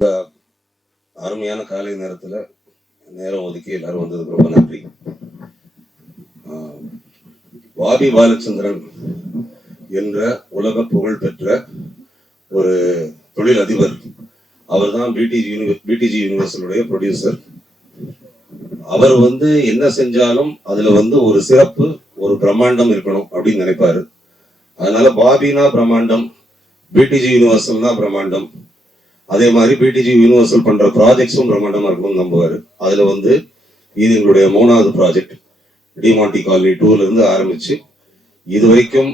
இந்த அருமையான காலை நேரத்தில் நேரம் ஒதுக்கி எல்லாரும் வந்ததுக்கு ரொம்ப நன்றி. பாபி பாலச்சந்திரன் என்ற உலக புகழ் பெற்ற ஒரு தொழில் அதிபர். அவர் தான் பிடிஜி யூனிவர்சலுடைய ப்ரொடியூசர். அவர் என்ன செஞ்சாலும் அதுல ஒரு சிறப்பு, ஒரு பிரம்மாண்டம் இருக்கணும் அப்படின்னு நினைப்பாரு. அதனால பாபினா பிரம்மாண்டம், பிடிஜி யூனிவர்சல் தான் பிரம்மாண்டம். அதே மாதிரி பிடிஜி யூனிவர்சல் பண்ற ப்ராஜெக்ட்ஸும் பிரம்மாண்டமா இருக்கணும்னு நம்புவாரு. அதுல இது எங்களுடைய 3வது ப்ராஜெக்ட். டிமாண்டி காலனி 2ல இருந்து ஆரம்பிச்சு இது வரைக்கும்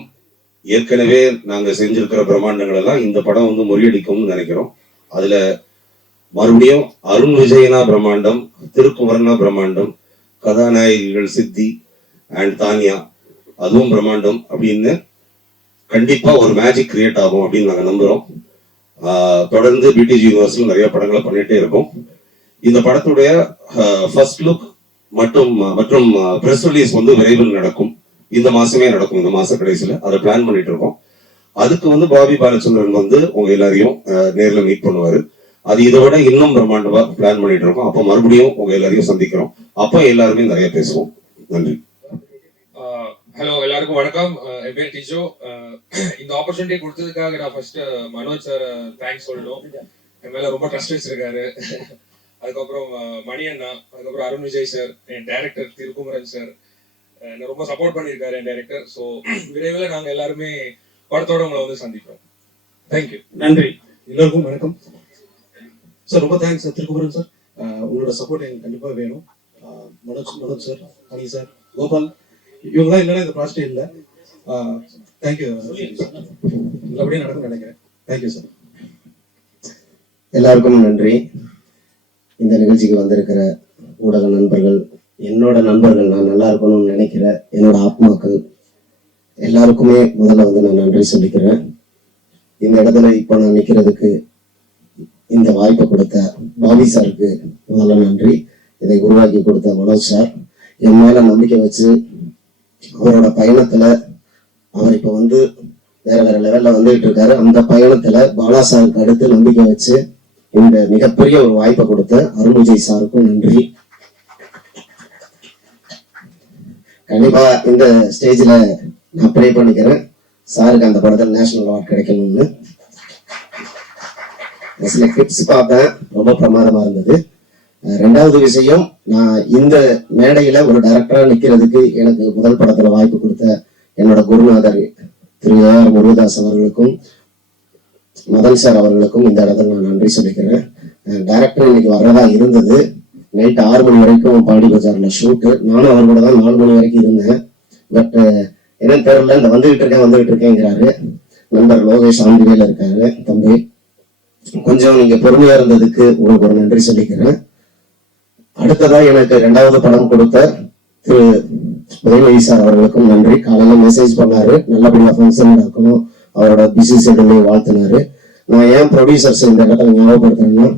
ஏற்கனவே நாங்க செஞ்சிருக்கிற பிரம்மாண்டங்கள் எல்லாம் இந்த படம் முறியடிக்கும்னு நினைக்கிறோம். அதுல மறுபடியும் அருண் விஜயனா பிரம்மாண்டம், திருக்குமரனா பிரம்மாண்டம், கதாநாயகிகள் சித்தி அண்ட் தானியா அதுவும் பிரம்மாண்டம் அப்படின்னு கண்டிப்பா ஒரு மேஜிக் கிரியேட் ஆகும் அப்படின்னு நாங்க நம்புறோம். தொடர்ந்து பிடிஜி யூனிவர்சல் நிறைய படங்களை பண்ணிட்டே இருக்கோம். இந்த படத்துடைய ஃபர்ஸ்ட் லுக் மற்றும் பிரஸ் ரிலீஸ் விரைவில் நடக்கும். இந்த மாசமே நடக்கும். இந்த மாச கடைசியில அதை பிளான் பண்ணிட்டு இருக்கோம். அதுக்கு பாபி பாலச்சந்திரன் உங்க எல்லாரையும் நேர்ல மீட் பண்ணுவாரு. அது இதை விட இன்னும் பிரம்மாண்டமா பிளான் பண்ணிட்டு இருக்கோம். அப்ப மறுபடியும் உங்க எல்லாரையும் சந்திக்கிறோம். அப்ப எல்லாருமே நிறைய பேசுவோம். நன்றி. ஹலோ, எல்லாருக்கும் வணக்கம். என் பேர் டிஜோ. இந்த ஆப்பர்ச்சுனிட்டி கொடுத்ததுக்காக நான் ஃபர்ஸ்ட் மனோஜ் சார் தேங்க்ஸ் சொல்லணும். என் மேல ரொம்ப ட்ரஸ்ட் வச்சிருக்காரு. அதுக்கப்புறம் மணி அண்ணா, அதுக்கப்புறம் அருண் விஜய் சார், என் டைரக்டர் திருக்குமரன் சார் என்ன ரொம்ப சப்போர்ட் பண்ணியிருக்காரு என் டைரக்டர். ஸோ விரைவில் நாங்கள் எல்லாருமே படத்தோட உங்களை சந்திப்போம். தேங்க்யூ. நன்றி. எல்லாருக்கும் வணக்கம் சார். ரொம்ப தேங்க்ஸ் திருக்குமரன் சார். உங்களோட சப்போர்ட் எனக்கு கண்டிப்பாக வேணும். Manoj sir, honey sir, Gopal, இவங்களாம் இல்லைன்னா இந்த ப்ராஜெக்ட் இல்லை. தேங்க்யூ. நல்லபடியாக நடக்கும் நினைக்கிறேன். Thank you sir. எல்லாருக்கும் நன்றி. இந்த நிகழ்ச்சிக்கு வந்திருக்கிற ஊடக நண்பர்கள், என்னோட நண்பர்கள், நான் நல்லா இருக்கணும்னு நினைக்கிற என்னோட ஆத்மாக்கள் எல்லாருக்குமே முதல்ல நான் நன்றி சொல்லிக்கிறேன். இந்த இடத்துல இப்போ நான் நிற்கிறதுக்கு இந்த வாய்ப்பை கொடுத்த பாபி சாருக்கு முதல்ல நன்றி. இதை உருவாக்கி கொடுத்த மனோஜ் சார், என் மேல நம்பிக்கை வச்சு அவரோட பயணத்துல அவர் இப்போ வேற வேற லெவல்ல வந்துகிட்டு இருக்காரு. அந்த பயணத்துல பாலா சாருக்கு அடுத்து நம்பிக்கை வச்சு இந்த மிகப்பெரிய ஒரு வாய்ப்பை கொடுத்த அருண் விஜய் சாருக்கும் நன்றி. கண்டிப்பா இந்த ஸ்டேஜ்ல நான் ப்ரே பண்ணிக்கிறேன் சாருக்கு அந்த படத்தில் நேஷனல் அவார்ட் கிடைக்கணும்னு. சில கிளிப்ஸ் பார்த்தேன், ரொம்ப பிரமாதமா இருந்தது. 2வது விஷயம், நான் இந்த மேடையில ஒரு டைரக்டரா நிக்கிறதுக்கு எனக்கு முதல் படத்துல வாய்ப்பு கொடுத்த என்னோட குருநாதர் திரு AR முருகதாஸ் அவர்களுக்கும் மதன் சார் அவர்களுக்கும் இந்த இடத்துல நான் நன்றி சொல்லிக்கிறேன். டைரக்டர் இன்னைக்கு வர்றதா இருந்தது. நைட் 6 மணி வரைக்கும் பாண்டி பஜார்ல ஷூட்டு. நானும் அவர் கூட தான் 4 மணி வரைக்கும் இருந்தேன். பட் என்னன்னு தெரியல, இந்த வந்துகிட்டு இருக்கேங்கிறாரு. நண்பர் லோகேஷ் ஆந்திரியில இருக்காரு. தம்பி, கொஞ்சம் நீங்க பொறுமையா இருந்ததுக்கு உங்களுக்கு ஒரு நன்றி சொல்லிக்கிறேன். அடுத்ததா எனக்கு 2வது படம் கொடுத்த திரு உதயநிதி சார் அவர்களுக்கும் நன்றி. காலையில மெசேஜ் பண்ணாரு, நல்லபடியா ஃபங்க்ஷன் நடக்கணும், அவரோட பிஸி ஷெட்யூலை வாழ்த்தினாரு. நான் ஏன் ப்ரொடியூசர்ஸ் இந்த இடத்துல ஞாபகப்படுத்துறேன்னா,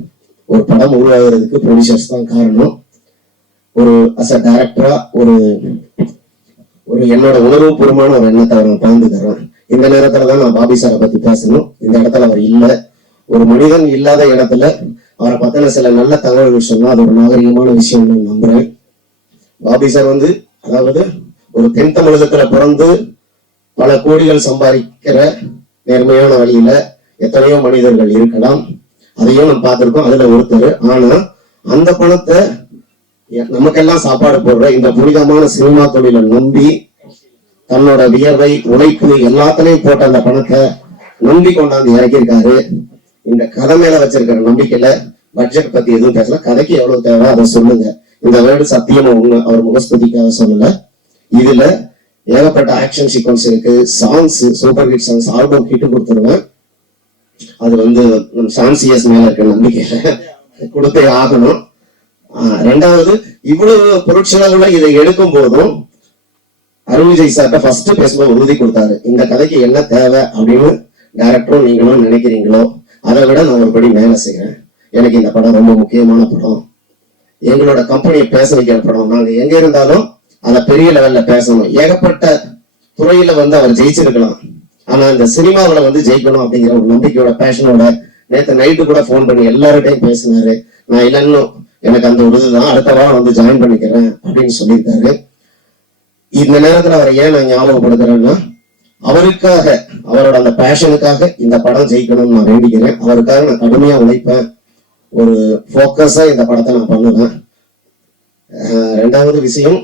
ஒரு படம் உருவாகிறதுக்கு ப்ரொடியூசர்ஸ் தான் காரணம். ஒரு அஸ் அ டைரக்டரா ஒரு என்னோட உணர்வுபூர்வமான ஒரு எண்ணத்தை நான் பகிர்ந்துக்கிறேன். இந்த நேரத்துலதான் நான் பாபி சாரை பத்தி பேசணும். இந்த இடத்துல அவர் இல்லை. ஒரு மனிதன் இல்லாத இடத்துல அவரை பத்தின சில நல்ல தகவல்கள் சொன்னா அது ஒரு நாகரிகமான விஷயம் நான் நம்புறேன். பாபி சார் அதாவது ஒரு தென் தமிழகத்துல பிறந்து பல கோடிகள் சம்பாதிக்கிற நேர்மையான வழியில எத்தனையோ மனிதர்கள் இருக்கலாம். அதையும் நம்ம பார்த்திருக்கோம். அதுல ஒருத்தர். ஆனா அந்த பணத்தை நமக்கெல்லாம் சாப்பாடு போடுற இந்த புனிதமான சினிமா தொழிலை நம்பி தன்னோட வியர்வை, உழைப்பு எல்லாத்திலையும் போட்ட அந்த பணத்தை நம்பி கொண்டாந்து இறக்கியிருக்காரு. இந்த கதை மேல வச்சிருக்கிற நம்பிக்கையில பட்ஜெட் பத்தி எதுவும் பேசல. கதைக்கு எவ்வளவு தேவை அதை சொல்லுங்க. இந்த வேர்டு சத்தியமா உண்மை, அவர் முகஸ்துதிக்காக சொல்லல. இதுல ஏகப்பட்ட ஆக்ஷன் சீக்வன்ஸ் இருக்கு, songs, super hit songs, album hit கொடுத்துருவேன். அது சான்சியஸ் மேல இருக்க நம்பிக்கையில கொடுத்தே ஆகணும். 2வது, இவ்வளவு பொருட்செலவுல இதை எடுக்கும் போதும் அருண் விஜய் சார்ட்ட ஃபர்ஸ்ட் பேசும்போது உறுதி கொடுத்தாரு, இந்த கதைக்கு என்ன தேவை அப்படின்னு டைரக்டரும் நீங்களும் நினைக்கிறீங்களோ அதை விட நான் ஒரு படி மேல செய்யறேன். எனக்கு இந்த படம் ரொம்ப முக்கியமான படம். எங்களோட கம்பெனியை பேச வைக்கிற படம். நாங்க எங்க இருந்தாலும் அதை பெரிய லெவல்ல பேசணும். ஏகப்பட்ட துறையில அவர் ஜெயிச்சிருக்கலாம். ஆனா இந்த சினிமாவில ஜெயிக்கணும் அப்படிங்கிற ஒரு நம்பிக்கையோட பேஷனோட நேற்று நைட்டு கூட ஃபோன் பண்ணி எல்லார்கிட்டையும் பேசினாரு. நான் இல்லைன்னு எனக்கு அந்த ஒரு இதுதான், அடுத்த வாரம் வந்து ஜாயின் பண்ணிக்கிறேன் அப்படின்னு சொல்லியிருக்காரு. இந்த நேரத்துல அவரை ஏன் நான் ஞாபகப்படுத்துறேன்னா, அவருக்காக, அவரோட அந்த பேஷனுக்காக இந்த படம் ஜெயிக்கணும்னு நான் வேண்டிக்கிறேன். அவருக்காக நான் கடுமையா உழைப்பேன். ஒரு ஃபோக்கஸா இந்த படத்தை நான் பண்ணுவேன். ரெண்டாவது விஷயம்,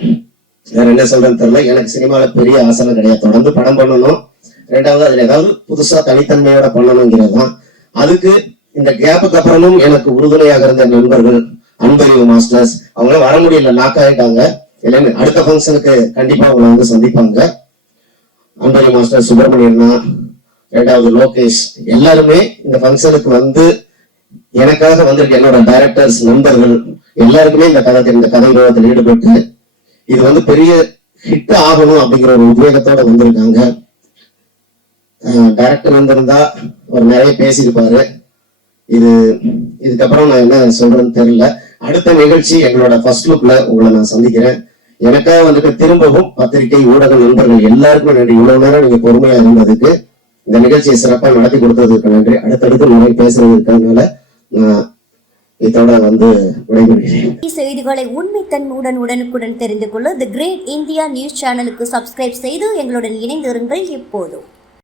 வேற என்ன சொல்றேன்னு தெரியல. எனக்கு சினிமால பெரிய ஆசை கிடையாது. தொடர்ந்து படம் பண்ணணும். ரெண்டாவது அதுல ஏதாவது புதுசா தனித்தன்மையோட பண்ணணுங்கிறது தான். அதுக்கு இந்த கேப்புக்கு அப்புறமும் எனக்கு உறுதுணையாக இருந்த நண்பர்கள், அன்பறிவு மாஸ்டர்ஸ், அவங்க வர முடியல, லாக் ஆயிட்டாங்க. இல்லைன்னு அடுத்த ஃபங்க்ஷனுக்கு கண்டிப்பா அவங்களை வந்து சந்திப்பாங்க. அன்பறிவு மாஸ்டர், சுப்பிரமணியன்னா, ரெண்டாவது லோகேஷ், எல்லாருமே இந்த ஃபங்க்ஷனுக்கு வந்து எனக்காக வந்திருக்க என்னோட டைரக்டர்ஸ், நண்பர்கள் எல்லாருக்குமே இந்த கதை உருவத்தில் ஈடுபட்டு இது வந்து பெரிய ஹிட் ஆகணும் அப்படிங்கிற ஒரு உத்வேகத்தோட வந்திருக்காங்க. டைரக்டர் வந்திருந்தா அவர் நிறைய பேசியிருப்பாரு. இதுக்கப்புறம் நான் என்ன சொல்றேன்னு தெரியல. அடுத்த நிகழ்ச்சி எங்களோட ஃபர்ஸ்ட் லுக்ல உங்களை நான் சந்திக்கிறேன். எனக்காக வந்துட்டு திரும்பவும் பத்திரிகை ஊடக நண்பர்கள் எல்லாருக்கும் நன்றி. இவ்வளவு நேரம் நீங்க பொறுமையா இருந்ததுக்கு, இந்த நிகழ்ச்சியை சிறப்பா நடத்தி கொடுத்ததுக்கு நன்றி. அடுத்தடுத்து நிறைய பேசுறது இருக்கிறதுனால நான் இதோட வந்து விடைபெறுகிறேன். செய்திகளை உண்மைத்தன்மையுடன் உடனுக்குடன் தெரிந்து கொள்ள தி கிரேட் இந்தியா நியூஸ் சேனலுக்கு சப்ஸ்கிரைப் செய்து எங்களுடன் இணைந்திருங்கள். எப்போதும்